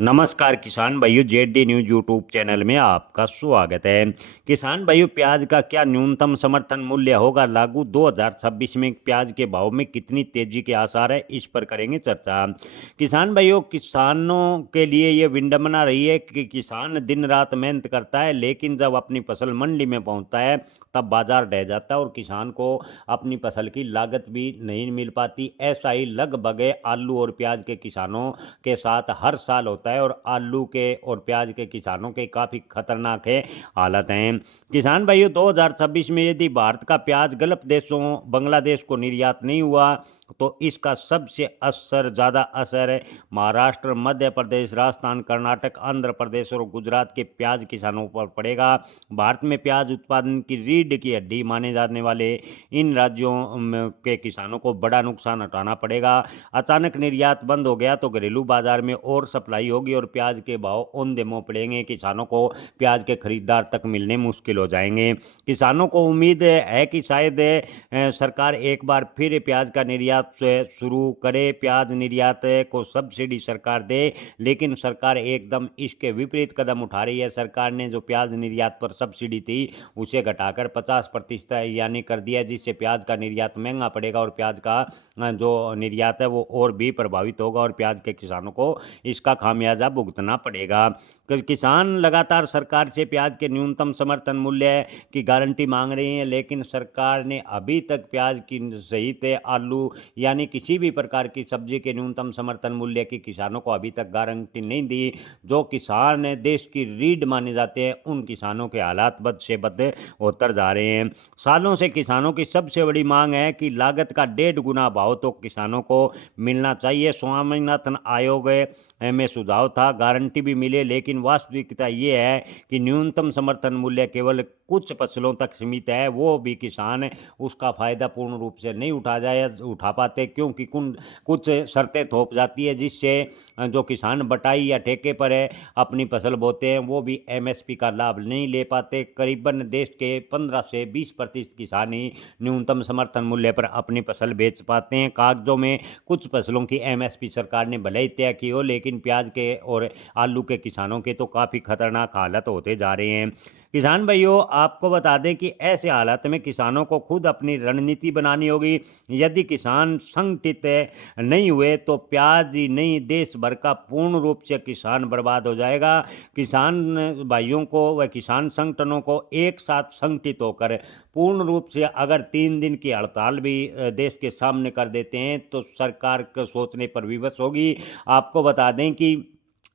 नमस्कार किसान भाइयों, जेडी न्यूज यूट्यूब चैनल में आपका स्वागत है। किसान भाइयों, प्याज का क्या न्यूनतम समर्थन मूल्य होगा लागू? 2026 में प्याज के भाव में कितनी तेजी के आसार है, इस पर करेंगे चर्चा। किसान भाइयों, किसानों के लिए ये विडंबना रही है कि किसान दिन रात मेहनत करता है, लेकिन जब अपनी फसल मंडी में पहुंचता है तब बाजार ढह जाता है और किसान को अपनी फसल की लागत भी नहीं मिल पाती। ऐसा ही लगभग आलू और प्याज के किसानों के साथ हर साल होता है और आलू के और प्याज के किसानों के काफ़ी खतरनाक है हालत हैं। किसान भाइयों, 2026 में यदि भारत का प्याज गल्फ देशों बांग्लादेश को निर्यात नहीं हुआ तो इसका सबसे ज़्यादा असर महाराष्ट्र, मध्य प्रदेश, राजस्थान, कर्नाटक, आंध्र प्रदेश और गुजरात के प्याज किसानों पर पड़ेगा। भारत में प्याज उत्पादन की रीढ़ की हड्डी माने जाने वाले इन राज्यों के किसानों को बड़ा नुकसान उठाना पड़ेगा। अचानक निर्यात बंद हो गया तो घरेलू बाजार में और सप्लाई होगी और प्याज के भाव औंधे मुँह पड़ेंगे। किसानों को प्याज के खरीदार तक मिलने मुश्किल हो जाएंगे। किसानों को उम्मीद है कि शायद सरकार एक बार फिर प्याज का निर्यात शुरू करे, प्याज निर्यात को सब्सिडी सरकार दे, लेकिन सरकार एकदम इसके विपरीत कदम उठा रही है। सरकार ने जो प्याज निर्यात पर सब्सिडी थी उसे घटाकर 50% यानी कर दिया, जिससे प्याज का निर्यात महंगा पड़ेगा और प्याज का जो निर्यात है वो और भी प्रभावित होगा और प्याज के किसानों को इसका खामियाजा भुगतना पड़ेगा। किसान लगातार सरकार से प्याज के न्यूनतम समर्थन मूल्य की गारंटी मांग रही है, लेकिन सरकार ने अभी तक प्याज की सहित आलू यानी किसी भी प्रकार की सब्जी के न्यूनतम समर्थन मूल्य की किसानों को अभी तक गारंटी नहीं दी। जो किसान देश की रीढ़ माने जाते हैं उन किसानों के हालात बद से बद होतर जा रहे हैं। सालों से किसानों की सबसे बड़ी मांग है कि लागत का 1.5 गुना भाव तो किसानों को मिलना चाहिए। स्वामीनाथन आयोग में सुझाव था गारंटी भी मिले, लेकिन वास्तविकता ये है कि न्यूनतम समर्थन मूल्य केवल कुछ फसलों तक सीमित है, वो भी किसान उसका फायदा पूर्ण रूप से नहीं उठा पाते, क्योंकि कुछ शर्तें थोप जाती है जिससे जो किसान बटाई या ठेके पर है अपनी फसल बोते हैं वो भी एमएसपी का लाभ नहीं ले पाते। करीबन देश के 15 से 20% किसान ही न्यूनतम समर्थन मूल्य पर अपनी फसल बेच पाते हैं। कागजों में कुछ फसलों की एमएसपी सरकार ने भले ही तय की हो, लेकिन प्याज के और आलू के किसानों के तो काफ़ी खतरनाक हालत होते जा रहे हैं। किसान भाइयों, आपको बता दें कि ऐसे हालात में किसानों को खुद अपनी रणनीति बनानी होगी। यदि किसान संगठित नहीं हुए तो प्याज ही नहीं देश भर का पूर्ण रूप से किसान बर्बाद हो जाएगा। किसान भाइयों को व किसान संगठनों को एक साथ संगठित होकर पूर्ण रूप से अगर 3 दिन की हड़ताल भी देश के सामने कर देते हैं तो सरकार को सोचने पर विवश होगी। आपको बता दें कि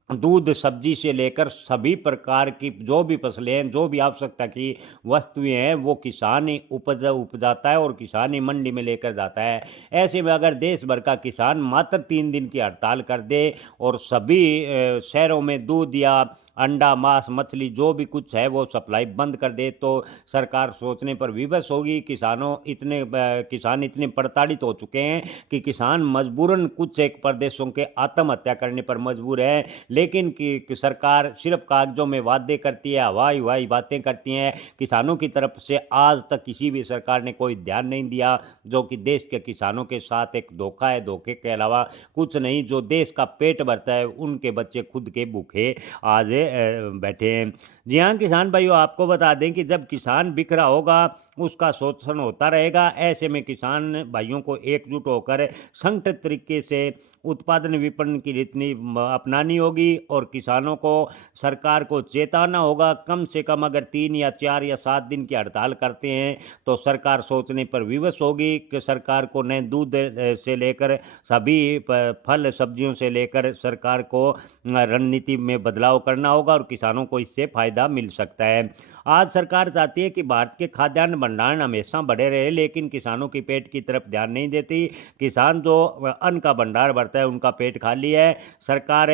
दूध, सब्जी से लेकर सभी प्रकार की जो भी फसलें हैं, जो भी आवश्यकता की वस्तुएं हैं, वो किसान ही उपजाता है और किसान ही मंडी में लेकर जाता है। ऐसे में अगर देश भर का किसान मात्र 3 दिन की हड़ताल कर दे और सभी शहरों में दूध या अंडा, मांस, मछली जो भी कुछ है वो सप्लाई बंद कर दे तो सरकार सोचने पर विवश होगी। किसान इतने प्रताड़ित हो चुके हैं कि किसान मजबूरन कुछ एक प्रदेशों के आत्महत्या करने पर मजबूर है, लेकिन कि सरकार सिर्फ कागजों में वादे करती है, हवाई हवाई बातें करती हैं। किसानों की तरफ से आज तक किसी भी सरकार ने कोई ध्यान नहीं दिया, जो कि देश के किसानों के साथ एक धोखा है। धोखे के अलावा कुछ नहीं। जो देश का पेट भरता है उनके बच्चे खुद के भूखे आज बैठे हैं। जी हाँ किसान भाइयों, आपको बता दें कि जब किसान बिखरा होगा उसका शोषण होता रहेगा। ऐसे में किसान भाइयों को एकजुट होकर संगठित तरीके से उत्पादन विपणन की रीति अपनानी होगी और किसानों को सरकार को चेताना होगा। कम से कम अगर 3 या 4 या 7 दिन की हड़ताल करते हैं तो सरकार सोचने पर विवश होगी कि सरकार को नए दूध से लेकर सभी फल सब्जियों से लेकर सरकार को रणनीति में बदलाव करना होगा और किसानों को इससे फायदा मिल सकता है। आज सरकार चाहती है कि भारत के खाद्यान्न भंडारण हमेशा बढ़े रहे, लेकिन किसानों की पेट की तरफ ध्यान नहीं देती। किसान जो अन्न का भंडार भरता है उनका पेट खाली है। सरकार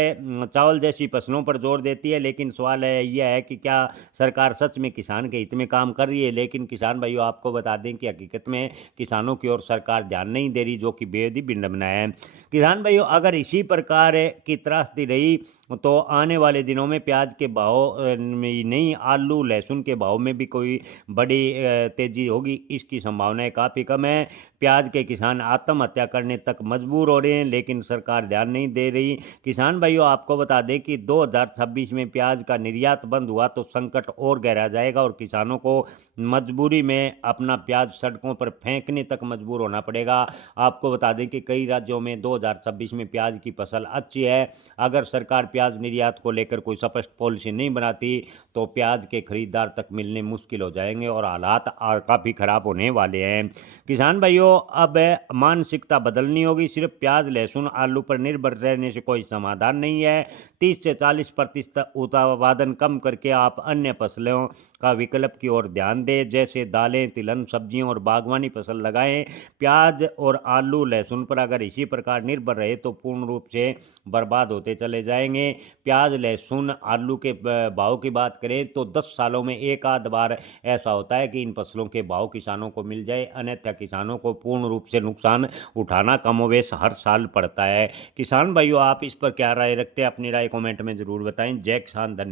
चावल जैसी फसलों पर जोर देती है, लेकिन सवाल यह है कि क्या सरकार सच में किसान के हित में काम कर रही है। लेकिन किसान भाइयों, आपको बता दें कि हकीकत में किसानों की ओर सरकार ध्यान नहीं दे रही, जो कि बेहद ही विडंबना है। किसान भाइयों, अगर इसी प्रकार की त्रासदी रही तो आने वाले दिनों में प्याज के भाव में नहीं, आलू लहसुन के भाव में भी कोई बड़ी तेजी होगी, इसकी संभावनाएं काफ़ी कम है। प्याज के किसान आत्महत्या करने तक मजबूर हो रहे हैं, लेकिन सरकार ध्यान नहीं दे रही। किसान भाइयों, आपको बता दें कि 2026 में प्याज का निर्यात बंद हुआ तो संकट और गहरा जाएगा और किसानों को मजबूरी में अपना प्याज सड़कों पर फेंकने तक मजबूर होना पड़ेगा। आपको बता दें कि कई राज्यों में 2026 में प्याज की फसल अच्छी है। अगर सरकार प्याज निर्यात को लेकर कोई स्पष्ट पॉलिसी नहीं बनाती तो प्याज के खरीदार तक मिलने मुश्किल हो जाएंगे और हालात काफ़ी खराब होने वाले हैं। किसान भाइयों, अब मानसिकता बदलनी होगी। सिर्फ प्याज लहसुन आलू पर निर्भर रहने से कोई समाधान नहीं है। 30 से 40% उत्पादन कम करके आप अन्य फसलों का विकल्प की ओर ध्यान दें, जैसे दालें, तिलहन सब्जियों और बागवानी फसल लगाएं। प्याज और आलू लहसुन पर अगर इसी प्रकार निर्भर रहे तो पूर्ण रूप से बर्बाद होते चले जाएंगे। प्याज लहसुन आलू के भाव की बात करें तो 10 सालों में एक आध बार ऐसा होता है कि इन फसलों के भाव किसानों को मिल जाए, अन्यथा किसानों को पूर्ण रूप से नुकसान उठाना कमोवेश हर साल पड़ता है। किसान भाइयों, आप इस पर क्या राय रखते हैं? अपनी राय कमेंट में जरूर बताएं। जय किसान। धन्यवाद।